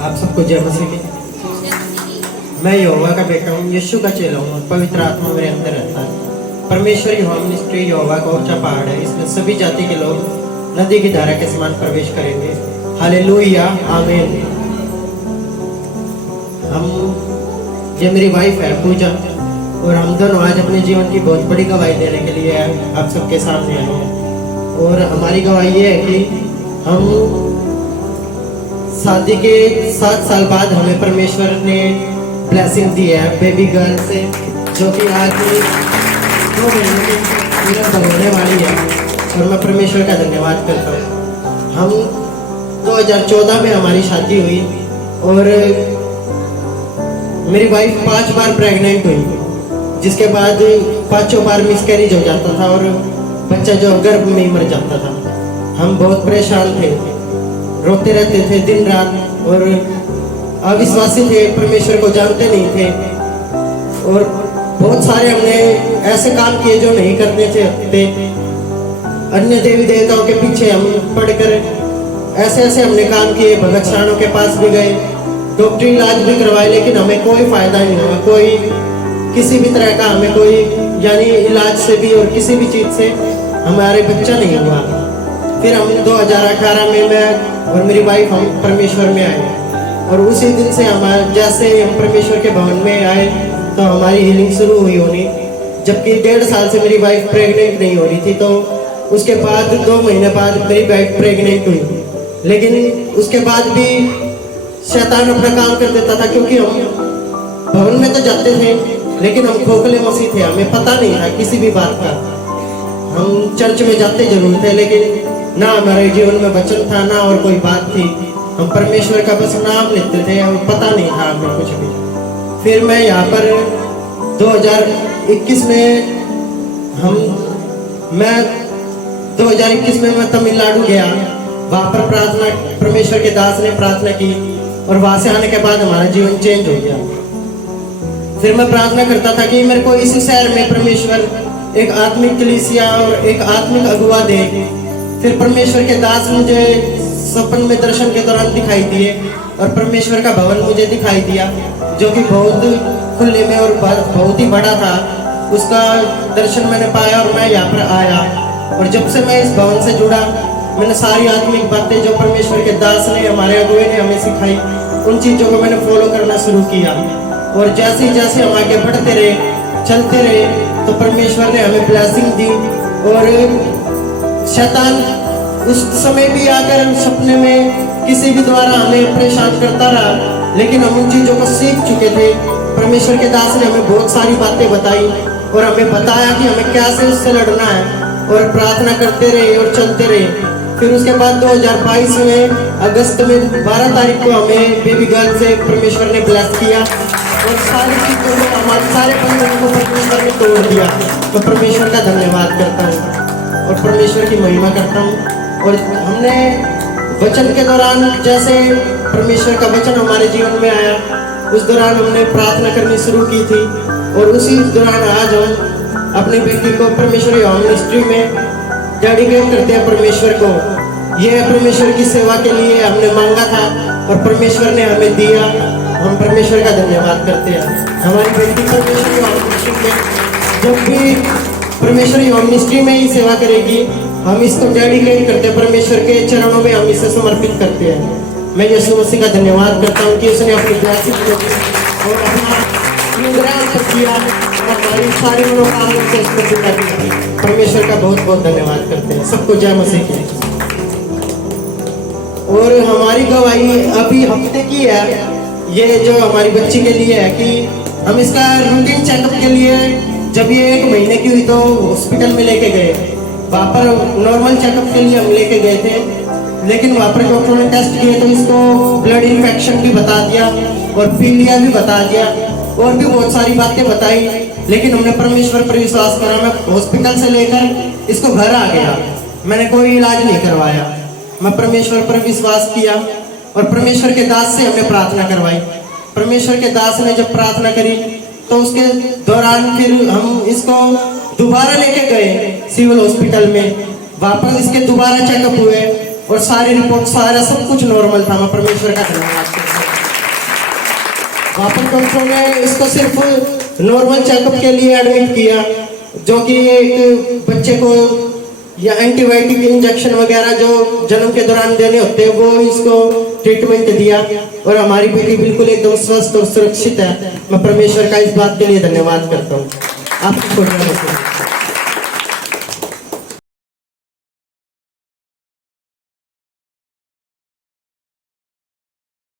आप सबको जय मसीह की। मैं यहोवा का बेटा हूँ, यीशु का चेला हूँ, पवित्र आत्मा मेरे अंदर रहता है। परमेश्वर की होम मिनिस्ट्री यहोवा का ऊंचा पहाड़ है, इसमें सभी जाति के लोग नदी की धारा के समान प्रवेश करेंगे। हालेलुया, आमीन। ये मेरी वाइफ है पूजा, और हम दोनों आज अपने जीवन की बहुत बड़ी गवाही देने के लिए आप सबके सामने आए हैं। और हमारी गवाही ये है कि हम शादी के 7 साल बाद हमें परमेश्वर ने ब्लेसिंग दी है बेबी गर्ल से, जो कि आज 2 महीने की तुरंत होने वाली है। और मैं परमेश्वर का धन्यवाद करता हूँ। हम 2014 में हमारी शादी हुई और मेरी वाइफ 5 बार प्रेग्नेंट हुई, जिसके बाद 5 बार मिसकैरेज हो जाता था और बच्चा जो गर्भ में ही मर जाता था। हम बहुत परेशान थे, रोते रहते थे दिन रात, और अविश्वासी थे, परमेश्वर को जानते नहीं थे। और बहुत सारे हमने ऐसे काम किए जो नहीं करने थे। अन्य देवी देवताओं के पीछे हम पढ़कर ऐसे हमने काम किए। भगत शाणों के पास भी गए, डॉक्टरी इलाज भी करवाए, लेकिन हमें कोई फायदा नहीं हुआ। कोई किसी भी तरह का हमें कोई यानी इलाज से भी और किसी भी चीज से हमारे बच्चा नहीं हुआ। फिर हम 2018 में मैं और मेरी वाइफ हम परमेश्वर में आए, और उसी दिन से हम जैसे हम परमेश्वर के भवन में आए तो हमारी हीलिंग शुरू हुई होनी। जबकि 1.5 साल से मेरी वाइफ प्रेग्नेंट नहीं हो रही थी, तो उसके बाद 2 महीने बाद मेरी वाइफ प्रेग्नेंट हुई। लेकिन उसके बाद भी शैतान अपना काम कर देता था, क्योंकि हम भवन में तो जाते थे लेकिन हम खोखले मसीह थे, हमें पता नहीं था किसी भी बात का। हम चर्च में जाते जरूर थे, लेकिन ना हमारे जीवन में वचन था ना और कोई बात थी। हम परमेश्वर का बस नाम लेते थे और पता नहीं था हमें कुछ भी। फिर मैं यहाँ पर 2021 में मैं 2021 में मैं तमिलनाडु गया। वहाँ पर प्रार्थना, परमेश्वर के दास ने प्रार्थना की, और वहाँ से आने के बाद हमारा जीवन चेंज हो गया। फिर मैं प्रार्थना करता था कि मेरे को इसी शहर में परमेश्वर एक आत्मिक कलीसिया और एक आत्मिक अगुवा दे। फिर परमेश्वर के दास मुझे सपन में दर्शन के दौरान दिखाई दिए, और परमेश्वर का भवन मुझे दिखाई दिया, जो कि बहुत खुले में और बहुत ही बड़ा था। उसका दर्शन मैंने पाया और मैं यहाँ पर आया। और जब से मैं इस भवन से जुड़ा, मैंने सारी आत्मिक बातें जो परमेश्वर के दास ने, हमारे अगुवे ने हमें सिखाई, उन चीज़ों को मैंने फॉलो करना शुरू किया। और जैसे जैसे हम आगे बढ़ते रहे, चलते रहे, तो परमेश्वर ने हमें ब्लेसिंग दी। और शैतान उस समय भी आकर सपने में किसी भी द्वारा हमें परेशान करता रहा, लेकिन हम उन चीज़ों को सीख चुके थे। परमेश्वर के दास ने हमें बहुत सारी बातें बताई और हमें बताया कि हमें कैसे उससे लड़ना है, और प्रार्थना करते रहे और चलते रहे। फिर उसके बाद 2022 में अगस्त में 12 तारीख को हमें बेबी गर्ल से परमेश्वर ने ब्लेस किया, और सारी चीज़ों को, हमारे सारे बंधनों को परमेश्वर ने तोड़ दिया। तो परमेश्वर का धन्यवाद करता हूँ और परमेश्वर की महिमा करता हूँ। और हमने वचन के दौरान, जैसे परमेश्वर का वचन हमारे जीवन में आया, उस दौरान हमने प्रार्थना करनी शुरू की थी। और उसी दौरान आज हम अपनी बेटी को परमेश्वर होम मिनिस्ट्री में डेडिकेट करते हैं परमेश्वर को। यह परमेश्वर की सेवा के लिए हमने मांगा था और परमेश्वर ने हमें दिया। हम परमेश्वर का धन्यवाद करते हैं। हमारी बेटी परमेश्वर की होम मिनिस्ट्री में जब भी परमेश्वर होम मिनिस्ट्री में ही सेवा करेगी, हम इसको डेडिकेट करते हैं, परमेश्वर के चरणों में हम इसे समर्पित करते हैं। मैं यीशु मसीह का धन्यवाद करता हूँ कि उसने अपनी ब्लेसिंग और अपना अनुग्रह किया, हमारी सारी मनोकामना को उसको पूरा किया। परमेश्वर का बहुत बहुत धन्यवाद करते हैं। सबको जय मसीह की। और हमारी गवाही अभी हफ्ते की है, ये जो हमारी बच्ची के लिए है, कि हम इसका रूटीन चेकअप के लिए जब ये 1 महीने की हुई तो हॉस्पिटल में लेके गए। वहाँ पर नॉर्मल चेकअप के लिए हम लेके गए थे, लेकिन वहाँ पर डॉक्टरों ने टेस्ट किए तो इसको ब्लड इन्फेक्शन भी बता दिया और पीलिया भी बता दिया, और भी बहुत सारी बातें बताई। लेकिन हमने परमेश्वर पर विश्वास करा। मैं हॉस्पिटल से लेकर इसको घर आ गया, मैंने कोई इलाज नहीं करवाया। मैं परमेश्वर पर विश्वास किया और परमेश्वर के दास से हमने प्रार्थना करवाई। परमेश्वर के दास ने जब प्रार्थना करी तो उसके दौरान फिर हम इसको दोबारा लेके गए सिविल हॉस्पिटल में। वापस इसके दोबारा चेकअप हुए और सारी रिपोर्ट, सारा सब कुछ नॉर्मल था। मैं परमेश्वर का धन्यवाद करता हूं। वहाँ पर डॉक्टरों ने इसको सिर्फ नॉर्मल चेकअप के लिए एडमिट किया, जो कि एक बच्चे को या एंटीबायोटिक इंजेक्शन वगैरह जो जन्म के दौरान देने होते हैं वो इसको ट्रीटमेंट दिया और हमारी बेटी बिल्कुल एकदम स्वस्थ और सुरक्षित है। मैं परमेश्वर का इस बात के लिए धन्यवाद करता हूँ। आपको